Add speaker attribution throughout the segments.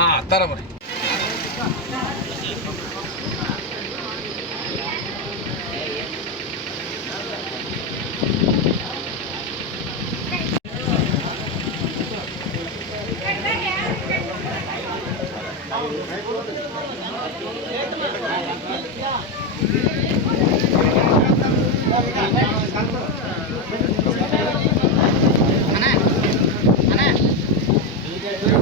Speaker 1: ಹಾ ತರಬ್ರಿ ಬರ್ರಿ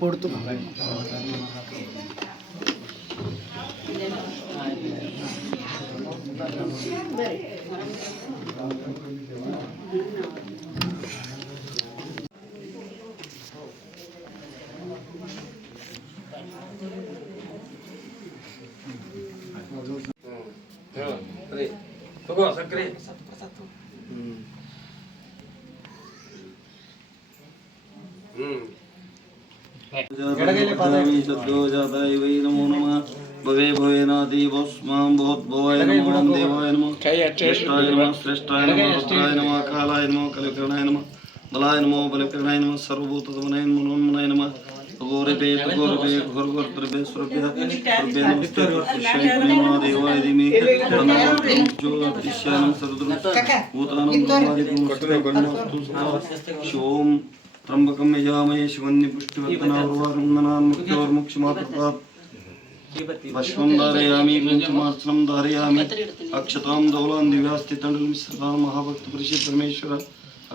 Speaker 1: ನೋಡ್ಸೋಣ ಹೇಳು ಸರಿ ತಗೋ ಸಕ್ರಿ
Speaker 2: जाताय वै नमो नमः भवे भवेनादेवस्मां भवद्भवाय नमो देवाय नमः श्रेष्ठाय नमः श्रेष्ठाय नमः रुद्राय नमः कालाय नमः कलिकरणाय नमः बलाय नमो बलकरणाय नमः सर्वभूतदमनाय मनोन्मनाय नमः घोरभे घोरभे घोरघोरभे सुरभ्य सुरभ्य नमस्ते पुरुषाय नमः देवाय धीमे तन्नो ज्योतिष्यानं सर्वदृ भूतानं भगवादिकं शिवों त्र्यंबकं यजामहे शिवन्य पुष्टिवर्धनावरुवारुन्मनान् मुक्त्योर्मुक्षमातृतात् भस्मं धारयामि कुङ्कुमार्चनं धारयामि अक्षतां धौलां दिव्यास्तितण्डुलमिश्रितां महाभक्तपुरुषे परमेश्वर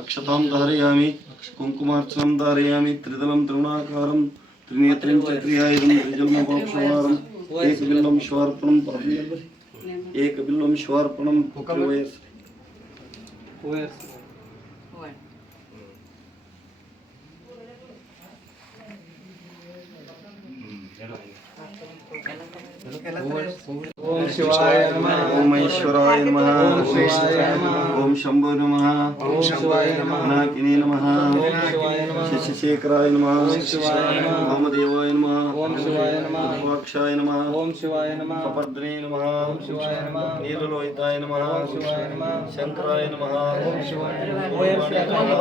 Speaker 2: अक्षतां धारयामि कुङ्कुमार्चनं धारयामि त्रिदलं त्रिगुणाकारं त्रिनेत्रं च त्रियायुधं त्रिजन्मवाक्षवारम् एकबिल्लं श्वार्पणं एकबिल्लं श्वार्पणं ओम
Speaker 3: शिवाय नमः। ओम
Speaker 2: ऐश्वराय नमः ओम शिवाय नमः ओम
Speaker 3: शंभो नमः ओम
Speaker 2: शिवाय नमः
Speaker 3: नाकिने नमः शशिशेखराय
Speaker 2: नमः ओम
Speaker 3: देवाय नमः ओम
Speaker 2: शिवाय नमः
Speaker 3: वाक्षाय नमः ओम
Speaker 2: शिवाय नमः
Speaker 3: कपद्रे नमः ओम
Speaker 2: शिवाय नमः
Speaker 3: नीललोहिताय नमः ओम
Speaker 2: शिवाय नमः
Speaker 3: शंकराय नमः ओम
Speaker 2: शिवाय नमः
Speaker 3: ओम शिवाय नमः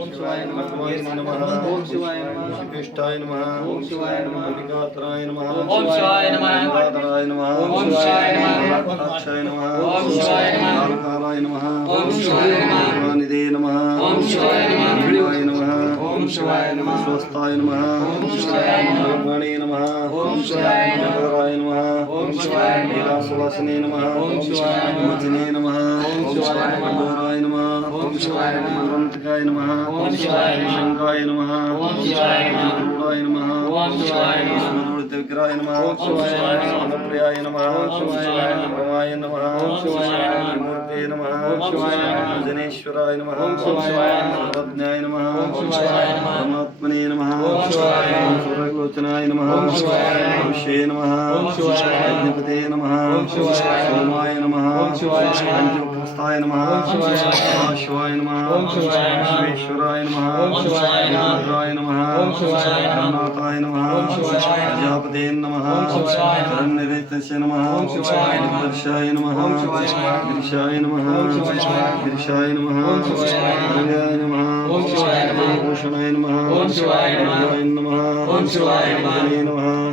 Speaker 3: ओम शिवाय नमः
Speaker 2: ओम शिवाय
Speaker 3: नमः శివాయ నమః
Speaker 2: శ్రీకృష్ణాయ నమః
Speaker 3: ఓం శివాయ నమః
Speaker 2: అంబికాతరాయ నమః
Speaker 3: ఓం శివాయ నమః
Speaker 2: గంగాధరాయ నమః
Speaker 3: ఓం శివాయ నమః
Speaker 2: అక్షాయ నమః
Speaker 3: ఓం శివాయ నమః
Speaker 2: కాలకాలాయ నమః
Speaker 3: ఓం శివాయ నమః
Speaker 2: భగవానిదే నమః
Speaker 3: ఓం శివాయ నమః
Speaker 2: భీమాయ నమః
Speaker 3: ఓం శివాయ నమః
Speaker 2: స్వస్థాయ నమః
Speaker 3: ఓం శివాయ నమః
Speaker 2: బ్రహ్మణే నమః
Speaker 3: ఓం శివాయ నమః
Speaker 2: శంకరాయ నమః
Speaker 3: ఓం శివాయ నమః
Speaker 2: నీలాసువాసనే నమః
Speaker 3: ఓం శివాయ నమః
Speaker 2: మోచనే నమః
Speaker 3: ఓం శివాయ ओम शिवाय
Speaker 2: नमः भगवंतकाय
Speaker 3: नमः ओम शिवाय
Speaker 2: नम शंकाय
Speaker 3: नमः ओम शिवाय
Speaker 2: नम गुरुवाय
Speaker 3: नमः ओम शिवाय
Speaker 2: नमः गुरुदेवग्राय
Speaker 3: नमः ओम शिवाय
Speaker 2: नम प्रियाय
Speaker 3: नमः ओम शिवाय
Speaker 2: नम भवाय
Speaker 3: नम ओम शिवाय
Speaker 2: नमः मूर्ते
Speaker 3: नमः ओम शिवाय
Speaker 2: नम जनेश्वराय
Speaker 3: नमः ओम शिवाय
Speaker 2: नमः रत्नाय
Speaker 3: नमः ओम शिवाय
Speaker 2: नमः परमात्मने
Speaker 3: नमः ओम शिवाय
Speaker 2: नमः सूर्यलोचनाय
Speaker 3: नमः ओम शिवाय
Speaker 2: नमः ऋषये
Speaker 3: नमः ओम शिवाय
Speaker 2: नमः नमः
Speaker 3: ओम शिवाय नमः
Speaker 2: सोमाय नमः
Speaker 3: ओम शिवाय नमः
Speaker 2: शिवाय नमः
Speaker 3: शिवाय नमः विश्वेश्वराय
Speaker 2: नमः रुद्राय
Speaker 3: नमः कर्णाताय नमः
Speaker 2: प्रजापते नमः
Speaker 3: शरणनिरतस्य नमः वर्षाय
Speaker 2: नमः गिरिशाय नमः
Speaker 3: गिरिशाय नमः
Speaker 2: रङ्गाय नमः
Speaker 3: भूषणाय नमः
Speaker 2: नमः नमः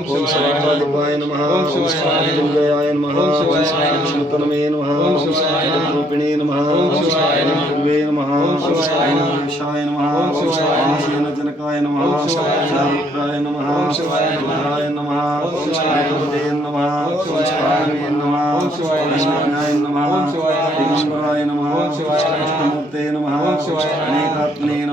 Speaker 3: ओम शिवाय
Speaker 2: देवाय नमः।
Speaker 3: ओम शिवाय
Speaker 2: दुर्गाय नमः।
Speaker 3: ओम शिवाय
Speaker 2: विष्णुतनमे नमः
Speaker 3: ओम शिवाय
Speaker 2: रूपिणे नमः
Speaker 3: ओम शिवाय
Speaker 2: पूर्वे नमः
Speaker 3: ओम शिवाय
Speaker 2: विशाय नमः
Speaker 3: ओम शिवाय शेन
Speaker 2: जनकाय नमः
Speaker 3: ओम शिवाय
Speaker 2: रुद्राय नमः
Speaker 3: ओम शिवाय
Speaker 2: रुद्राय नमः
Speaker 3: ओम शिवाय रुद्रे नमः
Speaker 2: ओम शिवाय नमः
Speaker 3: ओम शिवाय
Speaker 2: विष्णुनाय नमः
Speaker 3: ओम शिवाय
Speaker 2: ईश्वराय नमः
Speaker 3: ओम शिवाय
Speaker 2: कृष्णमूर्ते नमः
Speaker 3: ओम शिवाय
Speaker 4: अनेकात्मने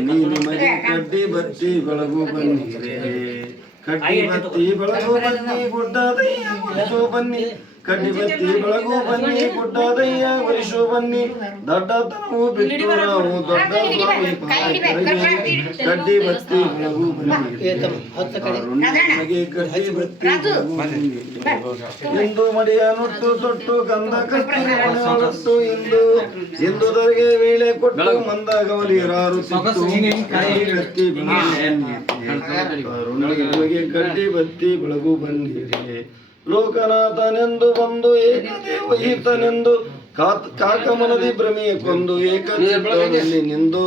Speaker 2: ನೀನು ನಿಮಗೆ ಕಡ್ಡಿ ಬತ್ತಿ ಬೆಳಗು ಬನ್ನಿರೆ ಕಡ್ಡಿ ಬತ್ತಿ ಬೆಳಗು ಬನ್ನಿ ಗುಡ್ಡದಯ್ಯ ಗುಡಿಸೋ ಬನ್ನಿ ಕಡ್ಡಿ ಬತ್ತಿ ಬೆಳಗು ಬನ್ನಿ ಗುಡ್ಡದಯ್ಯ ಗುಡಿಸೋ ಬನ್ನಿ. ದೊಡ್ಡತನವು ಬಿಟ್ಟು ನಾವು ದೊಡ್ಡ ಕಡ್ಡಿ ಬತ್ತಿ ಬೆಳಗು ಬನ್ನಿ. ನಿಮಗೆ ಕಡ್ಡಿ ಬತ್ತಿ ಬೆಳಗು. ಇಂದು ಮಡಿಯ ನುಟ್ಟು ತೊಟ್ಟು ಗಂಧ ಕಟ್ಟಿ ನುಟ್ಟು ಇಂದು. ಇಂದುದರಿಗೆ ವೇಳೆ ಕೊಟ್ಟು ಮಂದ ಗವಲಿಯರಾರು ಕಟ್ಟಿ ನಿಮಗೆ ಕಡ್ಡಿ ಬತ್ತಿ ಬೆಳಗು. ಬಂದಿರಿ ಲೋಕನಾಥನೆಂದು ಬಂದು ಏಕದೇವ ಈತನೆಂದು ಕಾತ್ ಕಾಕಮನದಿ ಭ್ರಮೆಯ ಕೊಂದು ಏಕಚಿತ್ತದಲ್ಲಿ ನಿಂದು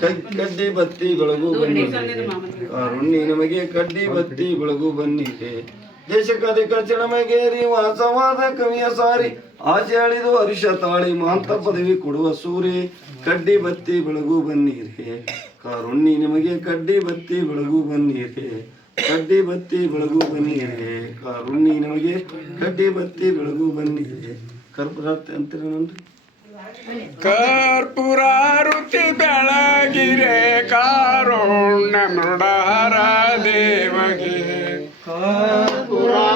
Speaker 2: ಕಡ್ಡಿ ಬತ್ತಿ ಬೆಳಗು ಬಂದಿದೆ. ಅರುಣ್ಣಿ ನಮಗೆ ಕಡ್ಡಿ ಬತ್ತಿ ಬೆಳಗು ಬಂದಿದೆ. ದೇಶಕ್ಕಧಿಕ ಚಿಣಮಗೇರಿ ವಾಸವಾದ ಕವಿಯ ಸಾರಿ, ಆಚೆ ಅಳಿದು ಅರಿಶ ತಾಳಿ, ಮಾಂತ ಪದವಿ ಕೊಡುವ ಸೂರಿ, ಕಡ್ಡಿ ಬತ್ತಿ ಬೆಳಗು ಬನ್ನಿರಿ ಕಾರುಣ್ಣಿ ನಿಮಗೆ ಕಡ್ಡಿ ಬತ್ತಿ ಬೆಳಗು ಬನ್ನಿರಿ ಕಡ್ಡೆ ಬತ್ತಿ ಬೆಳಗು ಬನ್ನಿಗೆ ಕಾರುಣ್ಣಿ ನಮಗೆ ಕಡ್ಡೆ ಬತ್ತಿ ಬೆಳಗು ಬನ್ನಿ. ಕರ್ಪುರಾರ್ತಿ
Speaker 5: ಅಂತೀರ ನನ್ರಿ
Speaker 6: ಕರ್ಪುರಾರುತಿ ಬೆಳಗಿರೆ
Speaker 5: ಕಾರುಣ್ಣ ಮೃಡಾರ ದೇವಗೆ.
Speaker 6: ಕರ್ಪುರಾ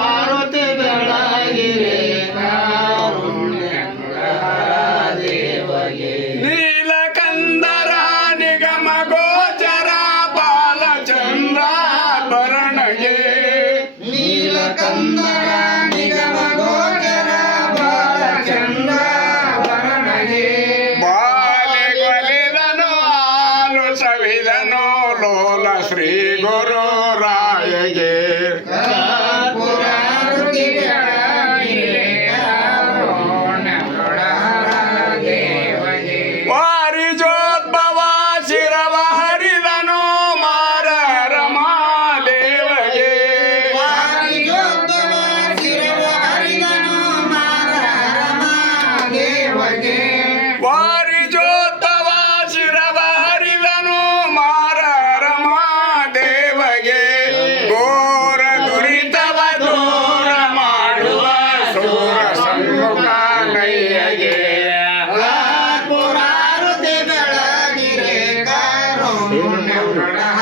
Speaker 6: You
Speaker 5: never Amen.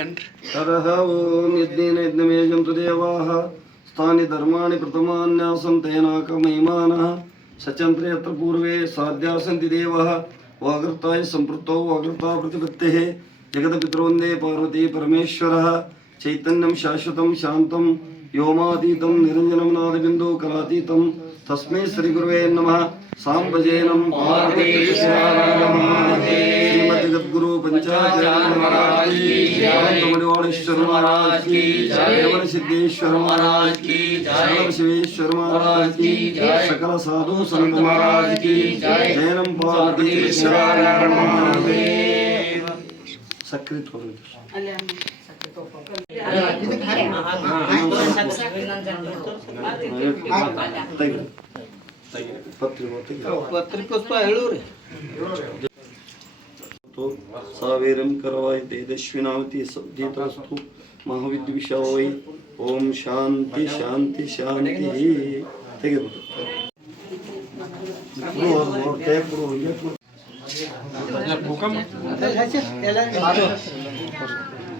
Speaker 2: ಗಂಡ್ರಿ ಹರಹ ಓಂ ಯಜ್ಞೇನ ಯಜ್ಞಮೇಜಂತು ದೇವಾಹ ಸ್ಥಾನಿ ಧರ್ಮಾಣಿ ಪ್ರಥಮಾನ್ಯಾಸಂ ತೇನಾಕಮಹಿಮಾನಃ ಸಚಂತ್ರ ಯತ್ರ ಪೂರ್ವೇ ಸಾಧ್ಯಾಸಂತಿ ದೇವಃ ವಾಗೃತಾಯ ಸಂಪೃತ್ತೋ ವಾಗೃತಾ ಪ್ರತಿಪತ್ತೇಃ ಜಗದಪಿತರೋ ವಂದೇ ಪಾರ್ವತಿ ಪರಮೇಶ್ವರಃ ಚೈತನ್ಯಂ ಶಾಶ್ವತಂ ಶಾಂತಂ ವ್ಯೋಮಾತೀತಂ ನಿರಂಜನಂ ನಾದಬಿಂದು ಕಲಾತೀತಂ तस्मै श्रीगुरुवे नमः। साम्बजेनं पार्वती श्रीमद्गद्गुरु महाराज की महाराज की जय। सिद्धेश्वर महाराज की जय। शिवेश्वर महाराज की सकल साधु संत महाराज की जयनम पार्वती सकृत हो ಪತ್ರಿ
Speaker 3: ಪತ್ರಿ ಪುಷ್ಪ ಹೇಳುವ್ರಿ
Speaker 2: दीतोस्तु सावेरं करवाय तेजस्विनावती सद्यतस्तु महाविद्विषावै ಓಂ ಶಾಂತಿ ಶಾಂತಿ ಶಾಂತಿ ತೆಗೆದ್ಬಿಟ್ಟು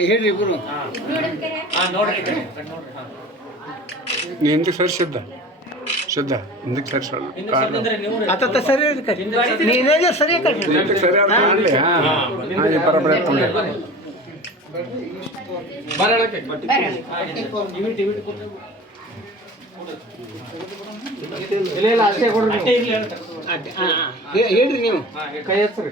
Speaker 3: ಹೇಳ್ರಿ ಗುರು
Speaker 5: ಹಿಂದಕ್ಕೆ ಸರ್ ಶುದ್ಧ. ಶುದ್ಧ. ಹಿಂದಕ್ಕೆ ಸರ್
Speaker 3: ಅತ್ತ ಸರಿ ನೀನೇ ಸರಿ
Speaker 5: ಹಿಂದಕ್ಕೆ ಸರಿ ಮಾಡಲಿ ಹಾಂ. ಬರಬರ ಇಲ್ಲ ಇಲ್ಲ ಅಷ್ಟೇ ಕೊಡ್ರಿ
Speaker 3: ಹೇಳ್ರಿ ನೀವು ಕೈ ಹಚ್ಚ್ರಿ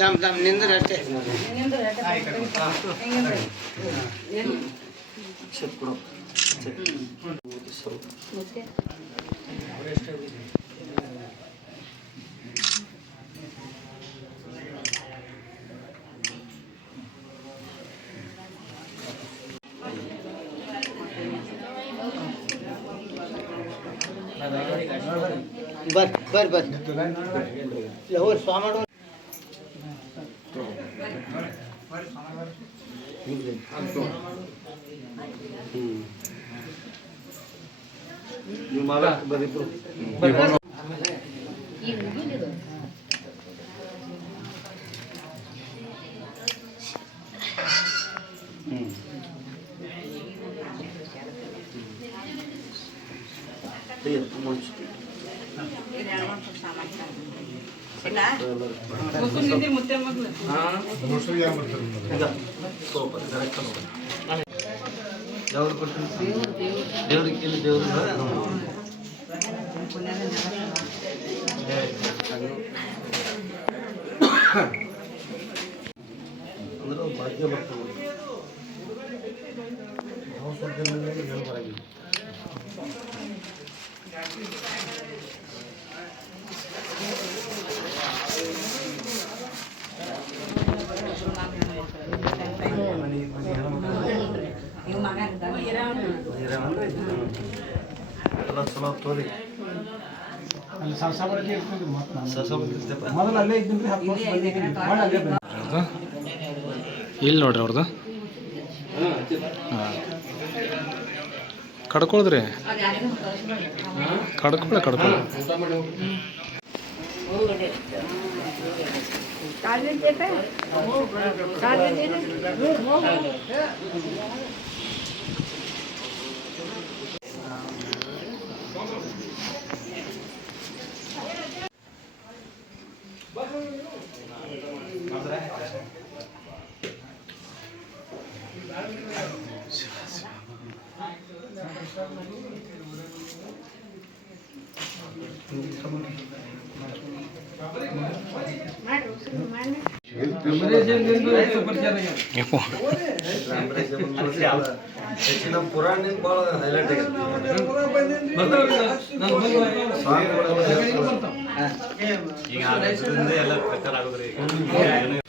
Speaker 3: ದಮ್ ದಮ್ ನಿಂದ್ರ ಅಷ್ಟೇ
Speaker 2: ಚೆಕ್ ಕೊಡು ಚೆಕ್. ಸ್ವಲ್ಪ.
Speaker 3: ಬರ್ ಬರ್ ಬರ್ ಲವರ್ ಸ್ವಾಮಿ
Speaker 2: Yung malak. Nah. ದೇವ್ರಿಗೆ ಇಲ್ಲಿ ದೇವ್ರಿಗೆ ಅಂದ್ರೆ ಅದು ಭಾಗ್ಯ ಎಲ್ಲ ಚಲೋ ತೋರಿ.
Speaker 7: ಇಲ್ಲಿ ನೋಡ್ರಿ ಅವ್ರದ್ದು ಹಾಂ. ಕಡ್ಕೊಳ್ದ್ರಿ. ಕಡ್ಕೊಳ ಕಡ್ಕೊಳ. ಯಪ್ಪೋ
Speaker 2: ಹೆಚ್ಚಿನ ಪುರಾಣಿನ ಭಾಳ ಹೈಲೈಟ್ ಆಗೈತೆ ಈಗ ಎಲ್ಲ ಪ್ರಚಾರ ಆಗೋದ್ರಿ.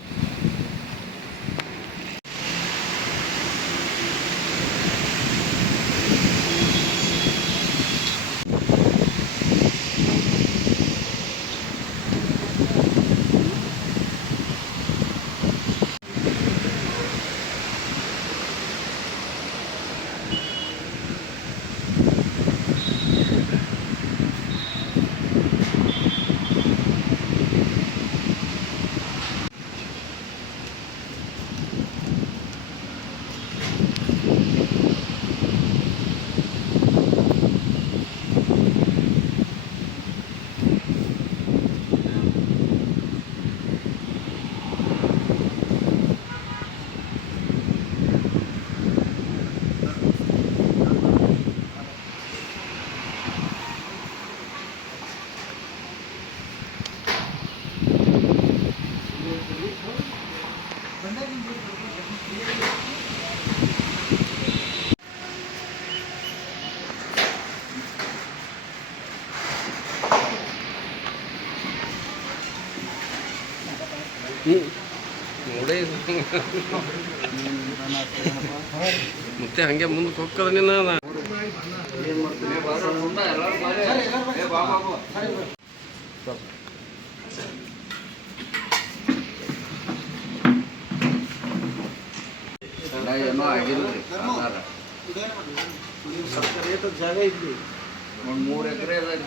Speaker 1: ನೋಡೇ ಮತ್ತೆ ಹಂಗೆ ಮುಂದಕ್ಕೆ ಹೋಗ್ತದ ನಿನ್ನ
Speaker 2: ಏನೋ ಆಗಿಲ್ಲ
Speaker 3: ಜಾಗ ಇದ್ವಿ
Speaker 2: ಒಂದು ಮೂರು ಎಕರೆ ಅದ